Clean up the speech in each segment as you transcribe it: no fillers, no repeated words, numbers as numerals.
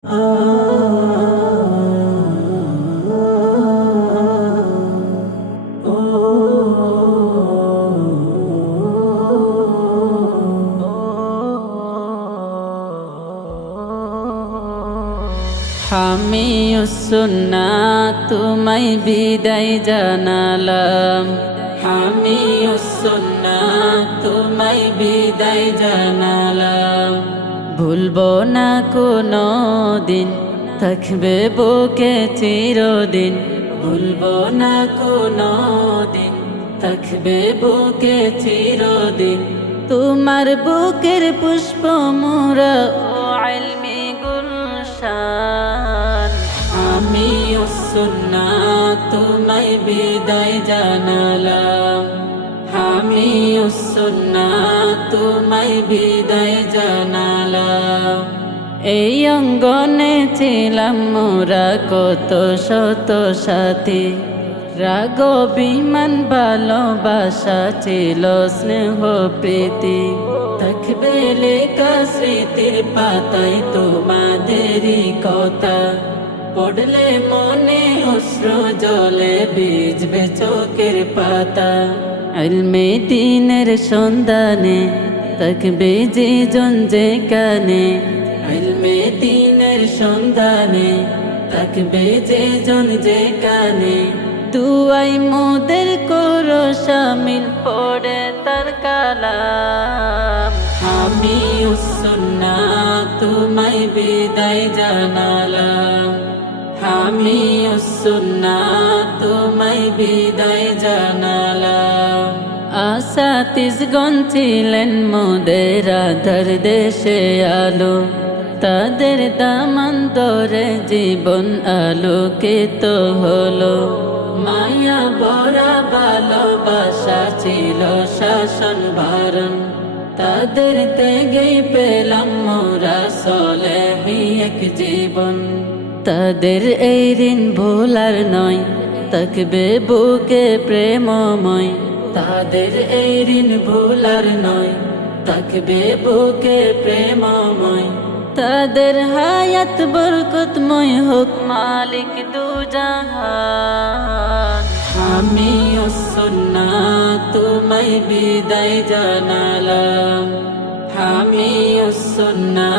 হামিউস সুন্নাহ তোমায় বিদায় জানালাম। হামিউস সুন্নাহ তোমায় বিদায় জানালাম। ভুলবো না কোনো দিন, থাকবে বুকে চিরদিন। ভুলবো না কোনো দিন, থাকবে বুকে চিরদিন। তোমার বুকের পুষ্প মোরা ও ইলমি গুলশান। হামিউস সুন্নাহ তোমায় বিদায় জানালাম। হামিউস সুন্নাহ তোমায় বিদায় জানালাম। এই অঙ্গনে ছিলাম মোরা কত শত সাথী, রাগ অভিমান ভালোবাসা ছিল স্নেহ প্রীতি। থাকবে লেখা স্মৃতির পাতায় তোমাদেরই কথা, পড়লে মনে অশ্রু জলে ভিজবে চোখের পাতা। ইলমে দ্বীনের সন্ধানে থাকবে যে জন যেখানে। ইলমে দ্বীনের সন্ধানে থাকবে যে জন যেখানে। দুয়াই মোদের করো শামিল, পড়ে তার কালাম। হামিউস সুন্নাহ তোমায় বিদায় জানালাম। হামিউস সুন্নাহ তোমায় বিদায় জানালাম। আসাতিজগণ ছিলেন মোদের আধার দেশে আলো, তাদের দামান ধরে জীবন আলোকিত হলো। মায়া ভরা ভালোবাসা ছিল শাসন ভারণ, তাদের ত্যাগেই পেলাম মোরা সলেহি এক জীবন। তাদের এই ঋণ ভোলার নয়, থাকবে বুকে প্রেমময়। তাদের এই ঋণ ভোলার নয়, থাকবে বুকে প্রেমময়। তাদের হায়াত বরকতময় হোক মালিক দুজাহান। হামিউস সুন্নাহ তোমায় বিদায় জানালাম। হামিউস সুন্নাহ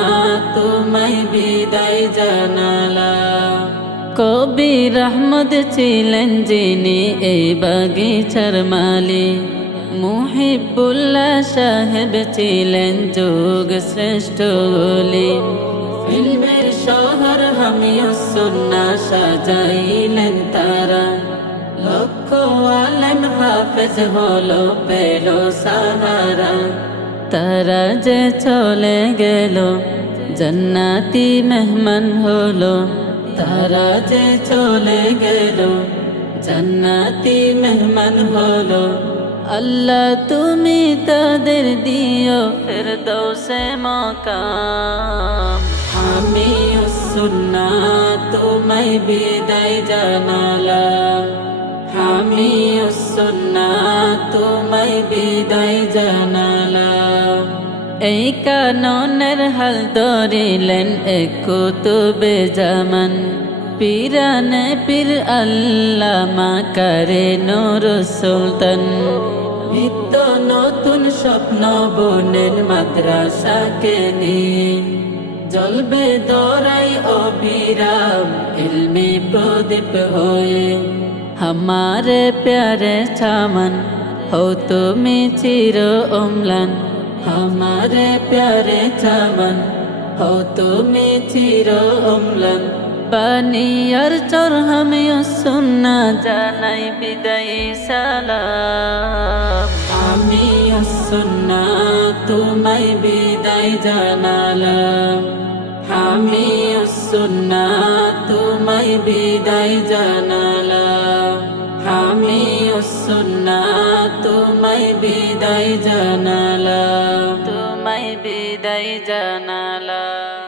তোমায় বিদায় জানালাম। কবি রহমত ছিলেন যিনি এই বাগিচার মালিক, মুহিবুল্লাহ সাহেব ছিলেন যুগ শ্রেষ্ঠ ওলি। ইলমের শহর হামিউস সুন্নাহ সাজাইলেন তারা, লক্ষ আলেম হাফেজ হলো পেল সাহারা। তারা যে চলে গেল জান্নাতি মেহমান হলো। তারা যে চলে গেল জান্নাতি মেহমান হলো। আল্লাহ তুমি তাদের দিও ফিরদৌসে মাকাম। হামিউস সুন্নাহ তোমায় বিদায় জানালাম। হামিউস সুন্নাহ তোমায় বিদায় জানালাম। এই কাননের হাল ধরিলেন এক কুতুবে জামান, পীরানে পীর আল্লামা কারে নূর সুলতান। নিত্য নতুন স্বপ্ন বনের মাদ্রাসাকে নিয়ে, জ্বলবে দরাই অবিরাম ইলমি প্রদীপ হয়ে। हमारे प्यारे चामन हो তুমি চির অম্লান। हमारे प्यारे चामन हो তুমি চির অম্লান। বানিয়ার চর হামিউস সুন্নাহ জানাই বিদায় সালাম। হামিউস সুন্নাহ তোমায় বিদায় জানালাম। হামিউস সুন্নাহ তোমায় বিদায় জানালাম। হামিউস সুন্নাহ তোমায় বিদায় জানালাম। তোমায় বিদায় জানালাম।